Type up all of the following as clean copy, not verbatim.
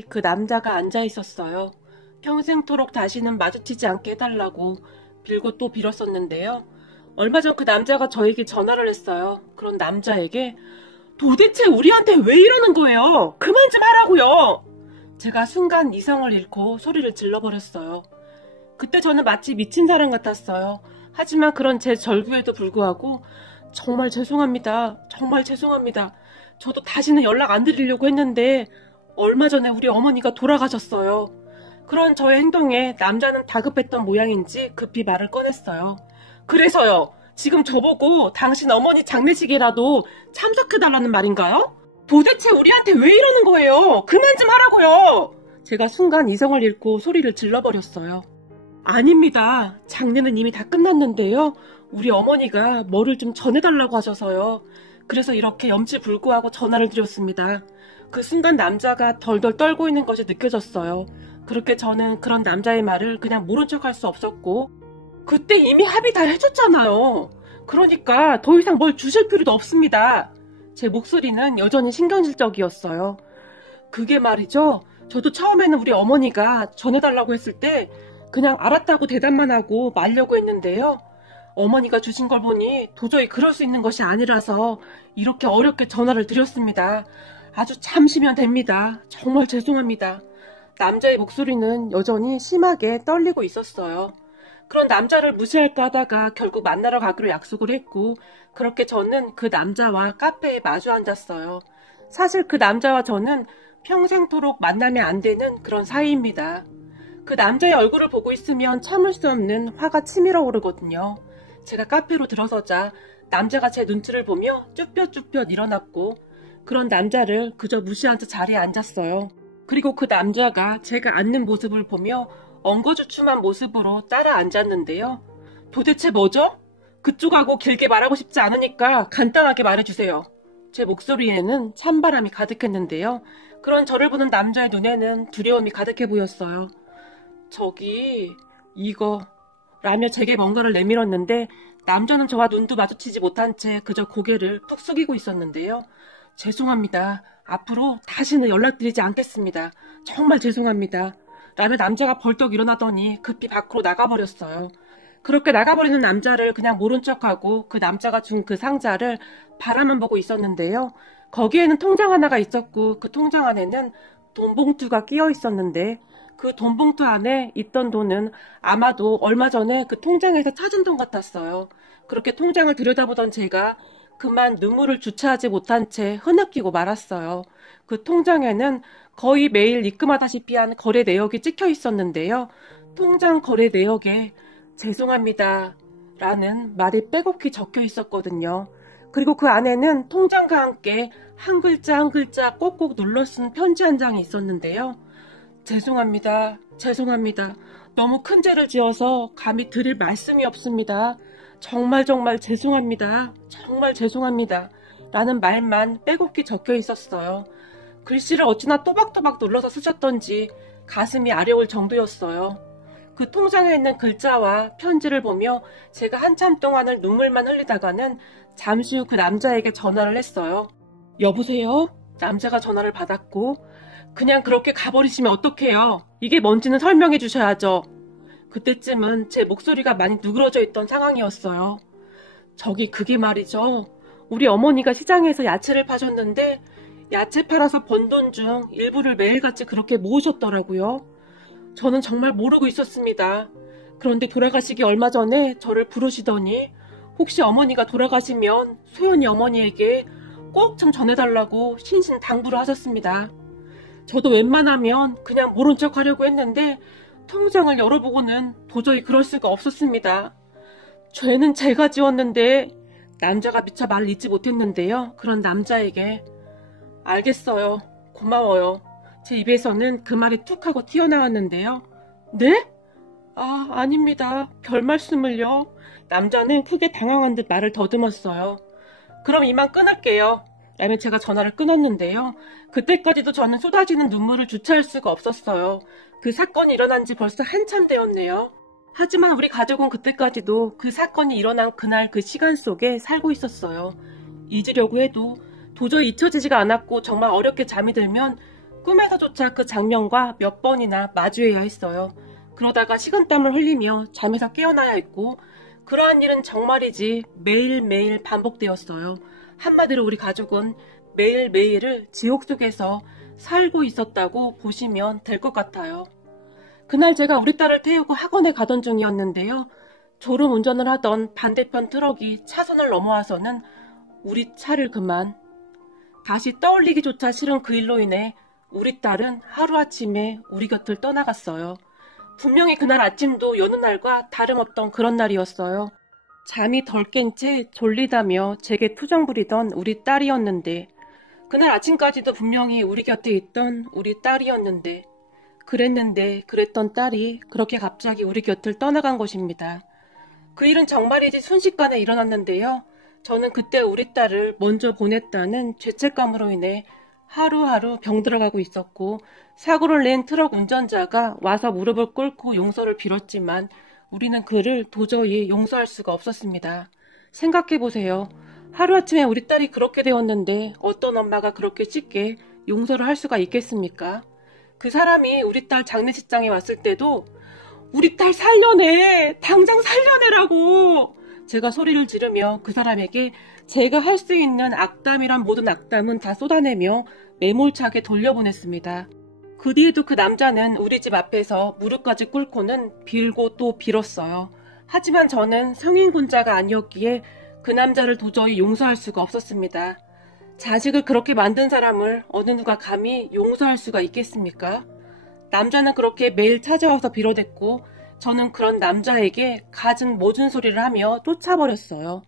그 남자가 앉아 있었어요. 평생토록 다시는 마주치지 않게 해달라고 빌고 또 빌었었는데요. 얼마 전 그 남자가 저에게 전화를 했어요. 그런 남자에게 도대체 우리한테 왜 이러는 거예요? 그만 좀 하라고요. 제가 순간 이성을 잃고 소리를 질러버렸어요. 그때 저는 마치 미친 사람 같았어요. 하지만 그런 제 절규에도 불구하고 정말 죄송합니다. 정말 죄송합니다. 저도 다시는 연락 안 드리려고 했는데 얼마 전에 우리 어머니가 돌아가셨어요. 그런 저의 행동에 남자는 다급했던 모양인지 급히 말을 꺼냈어요. 그래서요. 지금 저보고 당신 어머니 장례식이라도 참석해달라는 말인가요? 도대체 우리한테 왜 이러는 거예요? 그만 좀 하라고요. 제가 순간 이성을 잃고 소리를 질러버렸어요. 아닙니다. 장례는 이미 다 끝났는데요. 우리 어머니가 뭐를 좀 전해달라고 하셔서요. 그래서 이렇게 염치불구하고 전화를 드렸습니다. 그 순간 남자가 덜덜 떨고 있는 것이 느껴졌어요. 그렇게 저는 그런 남자의 말을 그냥 모른 척할 수 없었고 그때 이미 합의 다 해줬잖아요. 그러니까 더 이상 뭘 주실 필요도 없습니다. 제 목소리는 여전히 신경질적이었어요. 그게 말이죠. 저도 처음에는 우리 어머니가 전해달라고 했을 때 그냥 알았다고 대답만 하고 말려고 했는데요. 어머니가 주신 걸 보니 도저히 그럴 수 있는 것이 아니라서 이렇게 어렵게 전화를 드렸습니다. 아주 잠시면 됩니다. 정말 죄송합니다. 남자의 목소리는 여전히 심하게 떨리고 있었어요. 그런 남자를 무시할까 하다가 결국 만나러 가기로 약속을 했고 그렇게 저는 그 남자와 카페에 마주 앉았어요. 사실 그 남자와 저는 평생토록 만나면 안 되는 그런 사이입니다. 그 남자의 얼굴을 보고 있으면 참을 수 없는 화가 치밀어 오르거든요. 제가 카페로 들어서자 남자가 제 눈치를 보며 쭈뼛쭈뼛 일어났고 그런 남자를 그저 무시한 채 자리에 앉았어요. 그리고 그 남자가 제가 앉는 모습을 보며 엉거주춤한 모습으로 따라 앉았는데요. 도대체 뭐죠? 그쪽하고 길게 말하고 싶지 않으니까 간단하게 말해주세요. 제 목소리에는 찬바람이 가득했는데요. 그런 저를 보는 남자의 눈에는 두려움이 가득해 보였어요. 저기 이거 라며 제게 뭔가를 내밀었는데 남자는 저와 눈도 마주치지 못한 채 그저 고개를 푹 숙이고 있었는데요. 죄송합니다. 앞으로 다시는 연락드리지 않겠습니다. 정말 죄송합니다. 라며 남자가 벌떡 일어나더니 급히 밖으로 나가버렸어요. 그렇게 나가버리는 남자를 그냥 모른 척하고 그 남자가 준 그 상자를 바라만 보고 있었는데요. 거기에는 통장 하나가 있었고 그 통장 안에는 돈 봉투가 끼어 있었는데 그 돈 봉투 안에 있던 돈은 아마도 얼마 전에 그 통장에서 찾은 돈 같았어요. 그렇게 통장을 들여다보던 제가 그만 눈물을 주체하지 못한 채 흐느끼고 말았어요. 그 통장에는 거의 매일 입금하다시피 한 거래 내역이 찍혀 있었는데요. 통장 거래 내역에 죄송합니다 라는 말이 빼곡히 적혀 있었거든요. 그리고 그 안에는 통장과 함께 한 글자 한 글자 꼭꼭 눌러 쓴 편지 한 장이 있었는데요. 죄송합니다. 죄송합니다. 너무 큰 죄를 지어서 감히 드릴 말씀이 없습니다. 정말 죄송합니다. 정말 죄송합니다. 라는 말만 빼곡히 적혀 있었어요. 글씨를 어찌나 또박또박 눌러서 쓰셨던지 가슴이 아려올 정도였어요. 그 통장에 있는 글자와 편지를 보며 제가 한참 동안을 눈물만 흘리다가는 잠시 후 그 남자에게 전화를 했어요. 여보세요? 남자가 전화를 받았고 그냥 그렇게 가버리시면 어떡해요? 이게 뭔지는 설명해 주셔야죠. 그때쯤은 제 목소리가 많이 누그러져 있던 상황이었어요. 저기 그게 말이죠. 우리 어머니가 시장에서 야채를 파셨는데 야채 팔아서 번 돈 중 일부를 매일같이 그렇게 모으셨더라고요. 저는 정말 모르고 있었습니다. 그런데 돌아가시기 얼마 전에 저를 부르시더니 혹시 어머니가 돌아가시면 소연이 어머니에게 꼭 좀 전해달라고 신신당부를 하셨습니다. 저도 웬만하면 그냥 모른 척 하려고 했는데 통장을 열어보고는 도저히 그럴 수가 없었습니다. 죄는 제가 지었는데 남자가 미처 말을 잇지 못했는데요. 그런 남자에게 알겠어요. 고마워요. 제 입에서는 그 말이 툭 하고 튀어나왔는데요. 네? 아닙니다. 별 말씀을요. 남자는 크게 당황한 듯 말을 더듬었어요. 그럼 이만 끊을게요. 라며 제가 전화를 끊었는데요. 그때까지도 저는 쏟아지는 눈물을 주체할 수가 없었어요. 그 사건이 일어난 지 벌써 한참 되었네요. 하지만 우리 가족은 그때까지도 그 사건이 일어난 그날 그 시간 속에 살고 있었어요. 잊으려고 해도 도저히 잊혀지지가 않았고 정말 어렵게 잠이 들면 꿈에서조차 그 장면과 몇 번이나 마주해야 했어요. 그러다가 식은땀을 흘리며 잠에서 깨어나야 했고, 그러한 일은 정말이지 매일매일 반복되었어요. 한마디로 우리 가족은 매일매일을 지옥 속에서 살고 있었다고 보시면 될 것 같아요. 그날 제가 우리 딸을 태우고 학원에 가던 중이었는데요. 졸음 운전을 하던 반대편 트럭이 차선을 넘어와서는 우리 차를 그만. 다시 떠올리기조차 싫은 그 일로 인해 우리 딸은 하루아침에 우리 곁을 떠나갔어요. 분명히 그날 아침도 여느 날과 다름없던 그런 날이었어요. 잠이 덜 깬 채 졸리다며 제게 투정 부리던 우리 딸이었는데, 그날 아침까지도 분명히 우리 곁에 있던 우리 딸이었는데, 그랬던 딸이 그렇게 갑자기 우리 곁을 떠나간 것입니다. 그 일은 정말이지 순식간에 일어났는데요. 저는 그때 우리 딸을 먼저 보냈다는 죄책감으로 인해 하루하루 병들어가고 있었고, 사고를 낸 트럭 운전자가 와서 무릎을 꿇고 용서를 빌었지만 우리는 그를 도저히 용서할 수가 없었습니다. 생각해보세요. 하루아침에 우리 딸이 그렇게 되었는데 어떤 엄마가 그렇게 쉽게 용서를 할 수가 있겠습니까? 그 사람이 우리 딸 장례식장에 왔을 때도 우리 딸 살려내! 당장 살려내라고! 제가 소리를 지르며 그 사람에게 제가 할 수 있는 악담이란 모든 악담은 다 쏟아내며 매몰차게 돌려보냈습니다. 그 뒤에도 그 남자는 우리 집 앞에서 무릎까지 꿇고는 빌고 또 빌었어요. 하지만 저는 성인군자가 아니었기에 그 남자를 도저히 용서할 수가 없었습니다. 자식을 그렇게 만든 사람을 어느 누가 감히 용서할 수가 있겠습니까? 남자는 그렇게 매일 찾아와서 빌어댔고 저는 그런 남자에게 갖은 모든 소리를 하며 쫓아버렸어요.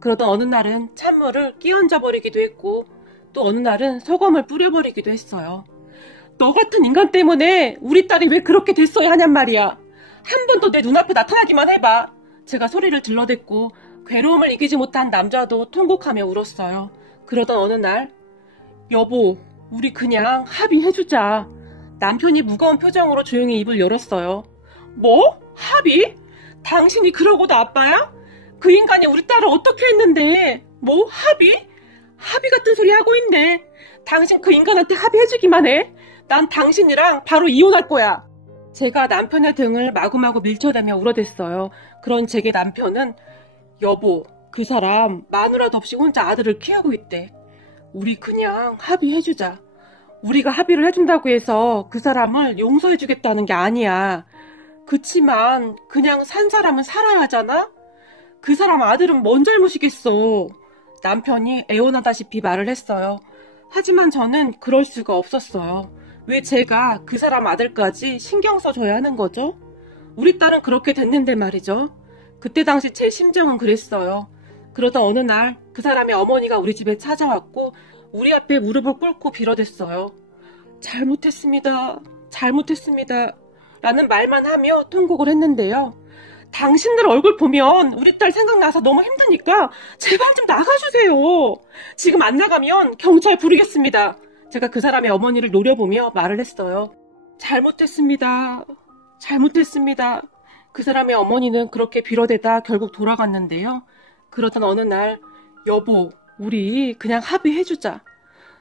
그러던 어느 날은 찬물을 끼얹어버리기도 했고 또 어느 날은 소금을 뿌려버리기도 했어요. 너 같은 인간 때문에 우리 딸이 왜 그렇게 됐어야 하냔 말이야. 한 번 더 내 눈앞에 나타나기만 해봐. 제가 소리를 질러댔고 괴로움을 이기지 못한 남자도 통곡하며 울었어요. 그러던 어느 날, 여보, 우리 그냥 합의해주자. 남편이 무거운 표정으로 조용히 입을 열었어요. 뭐? 합의? 당신이 그러고도 아빠야? 그 인간이 우리 딸을 어떻게 했는데? 뭐? 합의? 합의 같은 소리 하고 있네. 당신 그 인간한테 합의해주기만 해. 난 당신이랑 바로 이혼할 거야. 제가 남편의 등을 마구마구 밀쳐대며 울어댔어요. 그런 제게 남편은 여보, 그 사람 마누라도 없이 혼자 아들을 키우고 있대. 우리 그냥 합의해주자. 우리가 합의를 해준다고 해서 그 사람을 용서해주겠다는 게 아니야. 그치만 그냥 산 사람은 살아야 하잖아? 그 사람 아들은 뭔 잘못이겠어. 남편이 애원하다시피 말을 했어요. 하지만 저는 그럴 수가 없었어요. 왜 제가 그 사람 아들까지 신경 써줘야 하는 거죠? 우리 딸은 그렇게 됐는데 말이죠. 그때 당시 제 심정은 그랬어요. 그러다 어느 날 그 사람의 어머니가 우리 집에 찾아왔고 우리 앞에 무릎을 꿇고 빌어댔어요. 잘못했습니다. 잘못했습니다. 라는 말만 하며 통곡을 했는데요. 당신들 얼굴 보면 우리 딸 생각나서 너무 힘드니까 제발 좀 나가주세요. 지금 안 나가면 경찰 부르겠습니다. 제가 그 사람의 어머니를 노려보며 말을 했어요. 잘못했습니다. 잘못했습니다. 그 사람의 어머니는 그렇게 빌어대다 결국 돌아갔는데요. 그러던 어느 날 여보, 우리 그냥 합의해주자.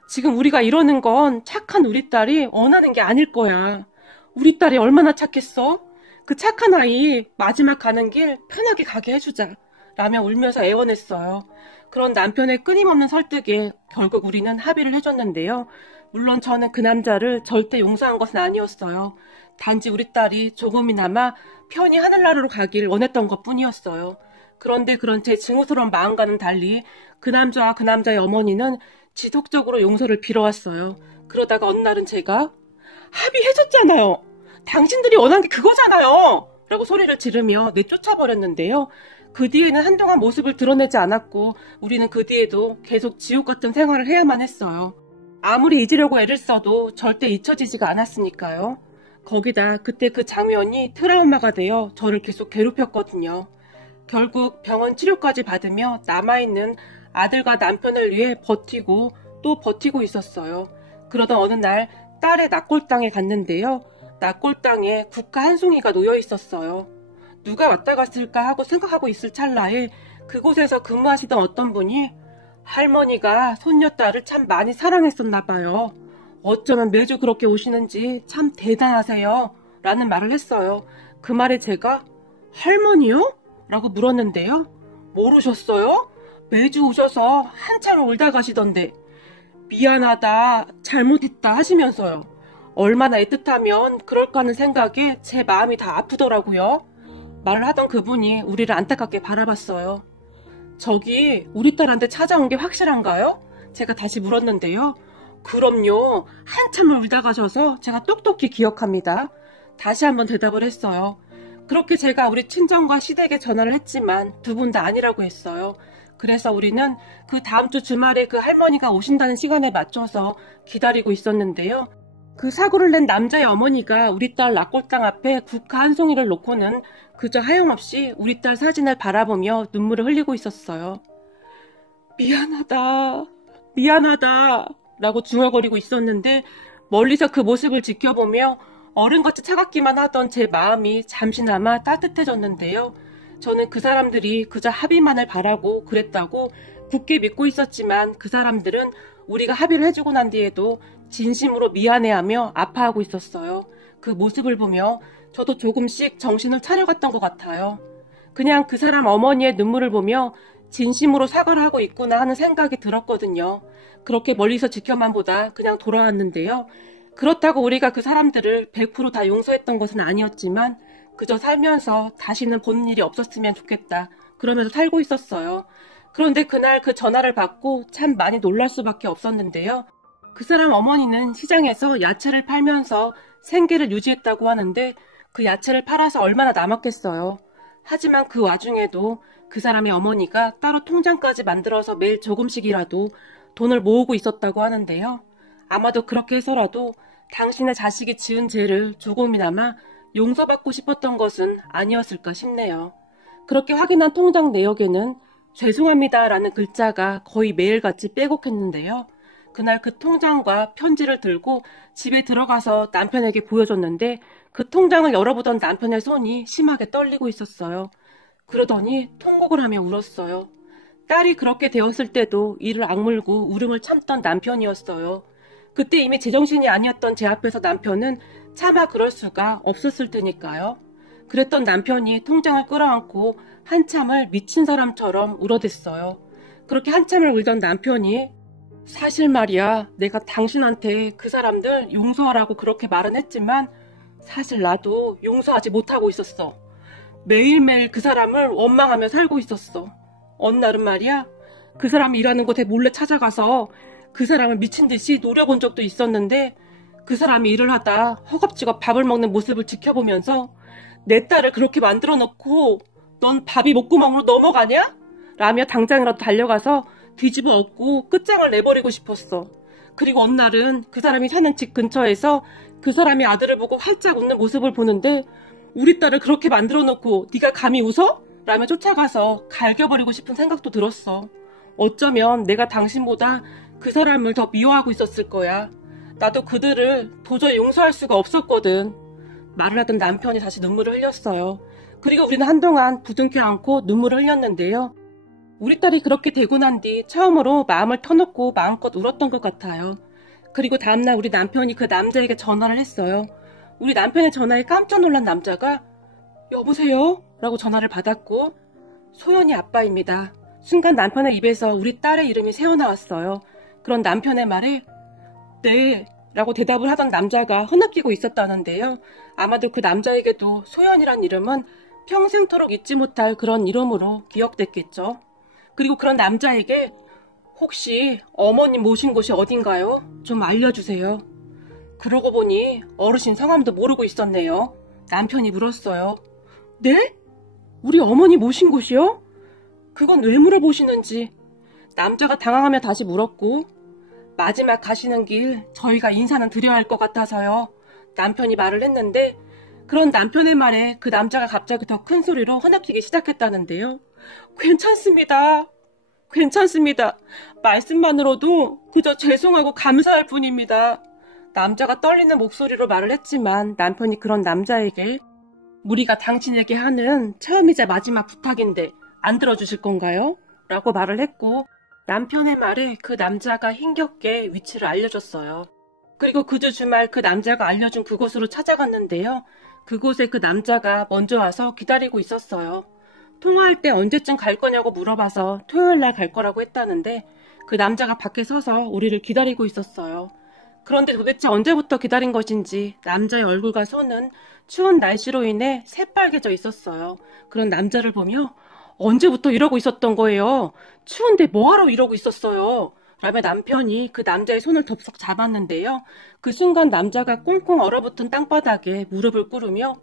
지금 우리가 이러는 건 착한 우리 딸이 원하는 게 아닐 거야. 우리 딸이 얼마나 착했어? 그 착한 아이 마지막 가는 길 편하게 가게 해주자. 라며 울면서 애원했어요. 그런 남편의 끊임없는 설득에 결국 우리는 합의를 해줬는데요. 물론 저는 그 남자를 절대 용서한 것은 아니었어요. 단지 우리 딸이 조금이나마 편히 하늘나라로 가길 원했던 것뿐이었어요. 그런데 그런 제 증오스러운 마음과는 달리 그 남자와 그 남자의 어머니는 지속적으로 용서를 빌어왔어요. 그러다가 어느 날은 제가 합의해줬잖아요. 당신들이 원한 게 그거잖아요. 라고 소리를 지르며 내쫓아버렸는데요. 그 뒤에는 한동안 모습을 드러내지 않았고 우리는 그 뒤에도 계속 지옥 같은 생활을 해야만 했어요. 아무리 잊으려고 애를 써도 절대 잊혀지지가 않았으니까요. 거기다 그때 그 장면이 트라우마가 되어 저를 계속 괴롭혔거든요. 결국 병원 치료까지 받으며 남아있는 아들과 남편을 위해 버티고 또 버티고 있었어요. 그러던 어느 날 딸의 납골당에 갔는데요. 납골당에 국화 한 송이가 놓여 있었어요. 누가 왔다 갔을까 하고 생각하고 있을 찰나에 그곳에서 근무하시던 어떤 분이 할머니가 손녀딸을 참 많이 사랑했었나 봐요. 어쩌면 매주 그렇게 오시는지 참 대단하세요. 라는 말을 했어요. 그 말에 제가 할머니요? 라고 물었는데요. 모르셨어요? 매주 오셔서 한참 울다 가시던데 미안하다, 잘못했다 하시면서요. 얼마나 애틋하면 그럴까 하는 생각에 제 마음이 다 아프더라고요. 말을 하던 그분이 우리를 안타깝게 바라봤어요. 저기 우리 딸한테 찾아온 게 확실한가요? 제가 다시 물었는데요. 그럼요. 한참을 울다 가셔서 제가 똑똑히 기억합니다. 다시 한번 대답을 했어요. 그렇게 제가 우리 친정과 시댁에 전화를 했지만 두 분 다 아니라고 했어요. 그래서 우리는 그 다음 주 주말에 그 할머니가 오신다는 시간에 맞춰서 기다리고 있었는데요. 그 사고를 낸 남자의 어머니가 우리 딸 낙골당 앞에 국화 한 송이를 놓고는 그저 하염없이 우리 딸 사진을 바라보며 눈물을 흘리고 있었어요. 미안하다, 미안하다 라고 중얼거리고 있었는데 멀리서 그 모습을 지켜보며 어른같이 차갑기만 하던 제 마음이 잠시나마 따뜻해졌는데요. 저는 그 사람들이 그저 합의만을 바라고 그랬다고 굳게 믿고 있었지만 그 사람들은 우리가 합의를 해주고 난 뒤에도 진심으로 미안해하며 아파하고 있었어요. 그 모습을 보며 저도 조금씩 정신을 차려갔던 것 같아요. 그냥 그 사람 어머니의 눈물을 보며 진심으로 사과를 하고 있구나 하는 생각이 들었거든요. 그렇게 멀리서 지켜만 보다 그냥 돌아왔는데요. 그렇다고 우리가 그 사람들을 100% 다 용서했던 것은 아니었지만 그저 살면서 다시는 보는 일이 없었으면 좋겠다. 그러면서 살고 있었어요. 그런데 그날 그 전화를 받고 참 많이 놀랄 수밖에 없었는데요. 그 사람 어머니는 시장에서 야채를 팔면서 생계를 유지했다고 하는데 그 야채를 팔아서 얼마나 남았겠어요. 하지만 그 와중에도 그 사람의 어머니가 따로 통장까지 만들어서 매일 조금씩이라도 돈을 모으고 있었다고 하는데요. 아마도 그렇게 해서라도 당신의 자식이 지은 죄를 조금이나마 용서받고 싶었던 것은 아니었을까 싶네요. 그렇게 확인한 통장 내역에는 죄송합니다라는 글자가 거의 매일같이 빼곡했는데요. 그날 그 통장과 편지를 들고 집에 들어가서 남편에게 보여줬는데 그 통장을 열어보던 남편의 손이 심하게 떨리고 있었어요. 그러더니 통곡을 하며 울었어요. 딸이 그렇게 되었을 때도 이를 악물고 울음을 참던 남편이었어요. 그때 이미 제정신이 아니었던 제 앞에서 남편은 차마 그럴 수가 없었을 테니까요. 그랬던 남편이 통장을 끌어안고 한참을 미친 사람처럼 울어댔어요. 그렇게 한참을 울던 남편이 사실 말이야, 내가 당신한테 그 사람들 용서하라고 그렇게 말은 했지만 사실 나도 용서하지 못하고 있었어. 매일매일 그 사람을 원망하며 살고 있었어. 어느 날은 말이야, 그 사람이 일하는 곳에 몰래 찾아가서 그 사람을 미친 듯이 노려본 적도 있었는데 그 사람이 일을 하다 허겁지겁 밥을 먹는 모습을 지켜보면서 내 딸을 그렇게 만들어 놓고 넌 밥이 목구멍으로 넘어가냐? 라며 당장이라도 달려가서 뒤집어 엎고 끝장을 내버리고 싶었어. 그리고 어느 날은 그 사람이 사는 집 근처에서 그 사람이 아들을 보고 활짝 웃는 모습을 보는데 우리 딸을 그렇게 만들어 놓고 네가 감히 웃어? 라며 쫓아가서 갈겨버리고 싶은 생각도 들었어. 어쩌면 내가 당신보다 그 사람을 더 미워하고 있었을 거야. 나도 그들을 도저히 용서할 수가 없었거든. 말을 하던 남편이 다시 눈물을 흘렸어요. 그리고 우리는 한동안 부둥켜 안고 눈물을 흘렸는데요. 우리 딸이 그렇게 되고 난 뒤 처음으로 마음을 터놓고 마음껏 울었던 것 같아요. 그리고 다음날 우리 남편이 그 남자에게 전화를 했어요. 우리 남편의 전화에 깜짝 놀란 남자가 여보세요? 라고 전화를 받았고 소연이 아빠입니다. 순간 남편의 입에서 우리 딸의 이름이 새어나왔어요. 그런 남편의 말에 네 라고 대답을 하던 남자가 흐느끼고 있었다는데요. 아마도 그 남자에게도 소연이란 이름은 평생토록 잊지 못할 그런 이름으로 기억됐겠죠. 그리고 그런 남자에게 혹시 어머님 모신 곳이 어딘가요? 좀 알려주세요. 그러고 보니 어르신 성함도 모르고 있었네요. 남편이 물었어요. 네? 우리 어머니 모신 곳이요? 그건 왜 물어보시는지. 남자가 당황하며 다시 물었고 마지막 가시는 길 저희가 인사는 드려야 할 것 같아서요. 남편이 말을 했는데 그런 남편의 말에 그 남자가 갑자기 더 큰 소리로 흐느끼기 시작했다는데요. 괜찮습니다. 괜찮습니다. 말씀만으로도 그저 죄송하고 감사할 뿐입니다. 남자가 떨리는 목소리로 말을 했지만 남편이 그런 남자에게 우리가 당신에게 하는 처음이자 마지막 부탁인데 안 들어주실 건가요? 라고 말을 했고 남편의 말에 그 남자가 힘겹게 위치를 알려줬어요. 그리고 그 주 주말 그 남자가 알려준 그곳으로 찾아갔는데요. 그곳에 그 남자가 먼저 와서 기다리고 있었어요. 통화할 때 언제쯤 갈 거냐고 물어봐서 토요일 날 갈 거라고 했다는데 그 남자가 밖에 서서 우리를 기다리고 있었어요. 그런데 도대체 언제부터 기다린 것인지 남자의 얼굴과 손은 추운 날씨로 인해 새빨개져 있었어요. 그런 남자를 보며 언제부터 이러고 있었던 거예요? 추운데 뭐하러 이러고 있었어요? 라며 남편이 그 남자의 손을 덥석 잡았는데요. 그 순간 남자가 꽁꽁 얼어붙은 땅바닥에 무릎을 꿇으며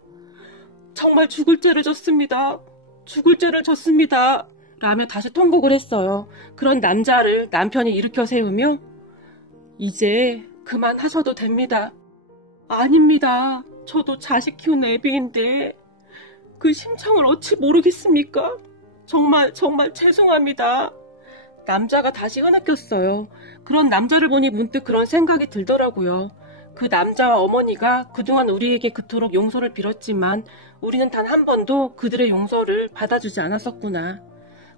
정말 죽을 죄를 졌습니다. 죽을 죄를 졌습니다. 라며 다시 통곡을 했어요. 그런 남자를 남편이 일으켜 세우며 이제 그만하셔도 됩니다. 아닙니다. 저도 자식 키운 애비인데 그 심정을 어찌 모르겠습니까? 정말 죄송합니다. 남자가 다시 흐느꼈어요. 그런 남자를 보니 문득 그런 생각이 들더라고요. 그 남자와 어머니가 그동안 우리에게 그토록 용서를 빌었지만 우리는 단 한 번도 그들의 용서를 받아주지 않았었구나.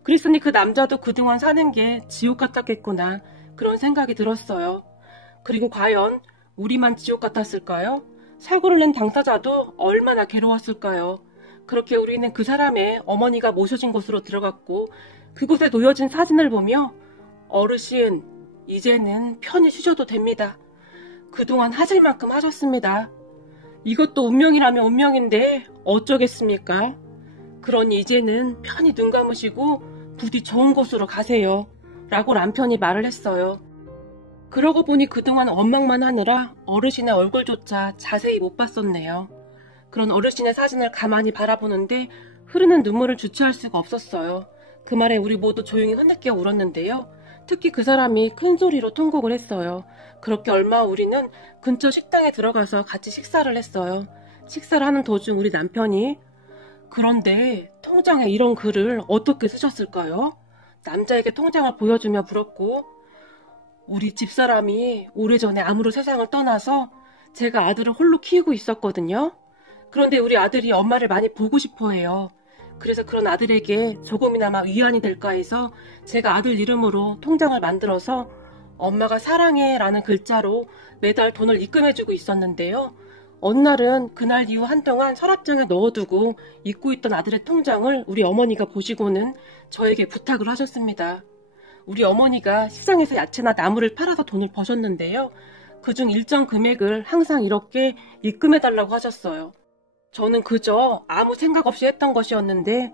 그랬으니 그 남자도 그동안 사는 게 지옥 같았겠구나. 그런 생각이 들었어요. 그리고 과연 우리만 지옥 같았을까요? 사고를 낸 당사자도 얼마나 괴로웠을까요? 그렇게 우리는 그 사람의 어머니가 모셔진 곳으로 들어갔고 그곳에 놓여진 사진을 보며 어르신, 이제는 편히 쉬셔도 됩니다. 그동안 하실 만큼 하셨습니다. 이것도 운명이라면 운명인데 어쩌겠습니까? 그러니 이제는 편히 눈 감으시고 부디 좋은 곳으로 가세요. 라고 남편이 말을 했어요. 그러고 보니 그동안 원망만 하느라 어르신의 얼굴조차 자세히 못 봤었네요. 그런 어르신의 사진을 가만히 바라보는데 흐르는 눈물을 주체할 수가 없었어요. 그 말에 우리 모두 조용히 흐느껴 울었는데요. 특히 그 사람이 큰 소리로 통곡을 했어요. 그렇게 얼마 후 우리는 근처 식당에 들어가서 같이 식사를 했어요. 식사를 하는 도중 우리 남편이 그런데 통장에 이런 글을 어떻게 쓰셨을까요? 남자에게 통장을 보여주며 물었고 우리 집사람이 오래전에 암으로 세상을 떠나서 제가 아들을 홀로 키우고 있었거든요. 그런데 우리 아들이 엄마를 많이 보고 싶어 해요. 그래서 그런 아들에게 조금이나마 위안이 될까 해서 제가 아들 이름으로 통장을 만들어서 엄마가 사랑해 라는 글자로 매달 돈을 입금해주고 있었는데요. 어느 날은 그날 이후 한동안 서랍장에 넣어두고 잊고 있던 아들의 통장을 우리 어머니가 보시고는 저에게 부탁을 하셨습니다. 우리 어머니가 시장에서 야채나 나물을 팔아서 돈을 버셨는데요. 그중 일정 금액을 항상 이렇게 입금해달라고 하셨어요. 저는 그저 아무 생각 없이 했던 것이었는데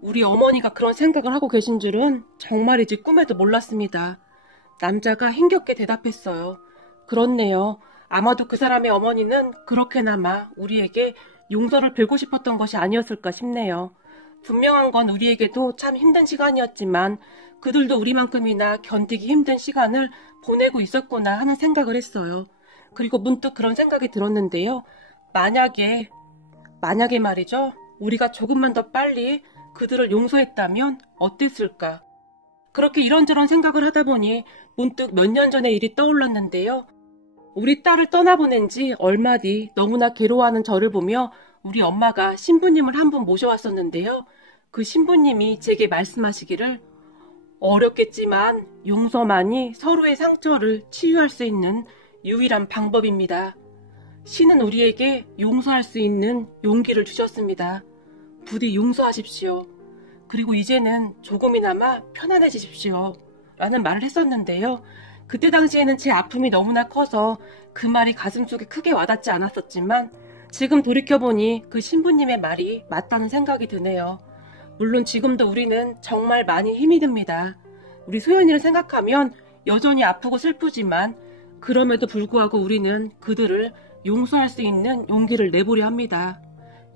우리 어머니가 그런 생각을 하고 계신 줄은 정말이지 꿈에도 몰랐습니다. 남자가 힘겹게 대답했어요. 그렇네요. 아마도 그 사람의 어머니는 그렇게나마 우리에게 용서를 빌고 싶었던 것이 아니었을까 싶네요. 분명한 건 우리에게도 참 힘든 시간이었지만 그들도 우리만큼이나 견디기 힘든 시간을 보내고 있었구나 하는 생각을 했어요. 그리고 문득 그런 생각이 들었는데요. 만약에 말이죠. 우리가 조금만 더 빨리 그들을 용서했다면 어땠을까? 그렇게 이런저런 생각을 하다 보니 문득 몇 년 전의 일이 떠올랐는데요. 우리 딸을 떠나보낸 지 얼마 뒤 너무나 괴로워하는 저를 보며 우리 엄마가 신부님을 한 분 모셔왔었는데요. 그 신부님이 제게 말씀하시기를 어렵겠지만 용서만이 서로의 상처를 치유할 수 있는 유일한 방법입니다. 신은 우리에게 용서할 수 있는 용기를 주셨습니다. 부디 용서하십시오. 그리고 이제는 조금이나마 편안해지십시오. 라는 말을 했었는데요. 그때 당시에는 제 아픔이 너무나 커서 그 말이 가슴속에 크게 와닿지 않았었지만 지금 돌이켜보니 그 신부님의 말이 맞다는 생각이 드네요. 물론 지금도 우리는 정말 많이 힘이 듭니다. 우리 소연이를 생각하면 여전히 아프고 슬프지만 그럼에도 불구하고 우리는 그들을 용서할 수 있는 용기를 내보려 합니다.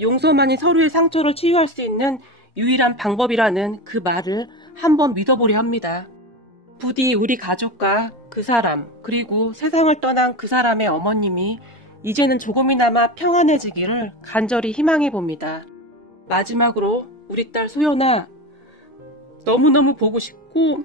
용서만이 서로의 상처를 치유할 수 있는 유일한 방법이라는 그 말을 한번 믿어보려 합니다. 부디 우리 가족과 그 사람 그리고 세상을 떠난 그 사람의 어머님이 이제는 조금이나마 평안해지기를 간절히 희망해 봅니다. 마지막으로 우리 딸 소연아, 너무너무 보고 싶고